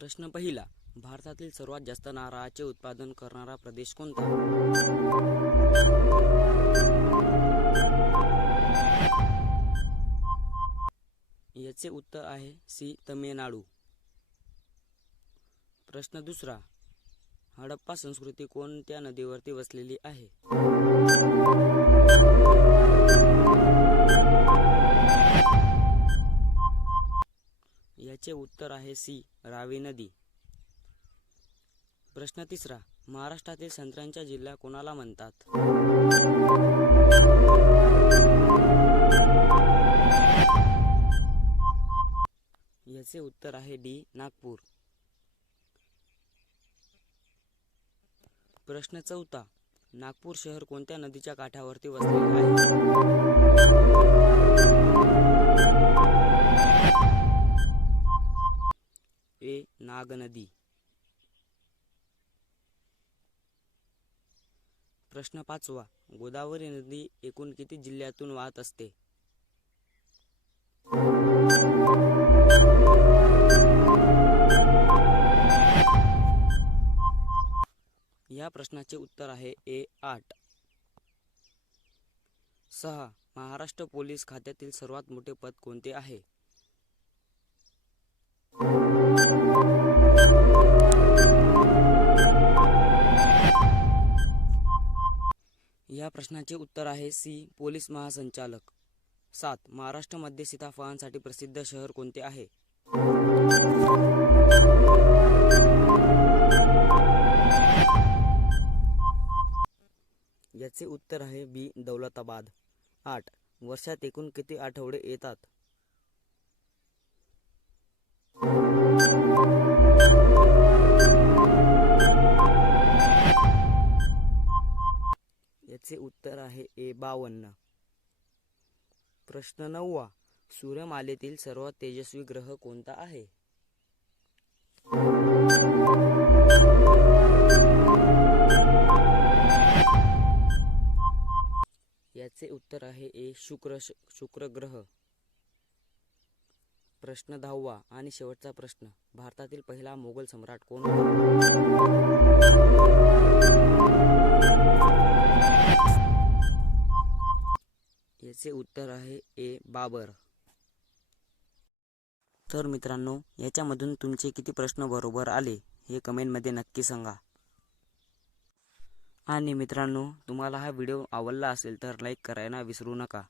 प्रश्न पहिला, भारतातील सर्वात जास्त नारळाचे उत्पादन करणारा प्रदेश कोणता? याचे उत्तर आहे सी, तमिळनाडू. प्रश्न दुसरा, हडप्पा संस्कृती कोणत्या नदीवरती वसलेली आहे? याचे उत्तर आहे सी, रावी नदी. प्रश्न तिसरा, महाराष्ट्रातील संत्र्यांचा जिल्हा कोणाला म्हणतात? याचे उत्तर आहे डी, नागपूर. प्रश्न चौथा, नागपूर शहर कोणत्या नदीच्या काठावरती वसलेले आहे? ए, नाग नदी. प्रश्न पाचवा, गोदावरी नदी एकूण किती जिल्ह्यातून वाहत असते? या प्रश्नाचे उत्तर आहे ए, 8. 6. महाराष्ट्र पोलीस खात्यातील सर्वात मोठे पद कोणते आहे? या प्रश्नाचे उत्तर आहे सी, पोलीस महासंचालक. 7. महाराष्ट्रामध्ये सीताफळांसाठी प्रसिद्ध शहर कोणते आहे? याचे उत्तर आहे बी, दौलताबाद. 8. वर्षात एकूण किती आठवडे येतात? याचे उत्तर आहे ए, 52. प्रश्न 9. सूर्यमालेतील सर्वात तेजस्वी ग्रह कोणता आहे? याचे उत्तर आहे ए, शुक्र ग्रह. प्रश्न 10 आणि शेवटचा प्रश्न, भारतातील पहिला मोगल सम्राट कोण होता? याचे उत्तर आहे ए, बाबर. तर मित्रांनो, याच्यामधून तुमचे किती प्रश्न बरोबर आले हे कमेंटमध्ये नक्की सांगा. आणि मित्रांनो, तुम्हाला हा व्हिडिओ आवडला असेल तर लाईक करायला विसरू नका.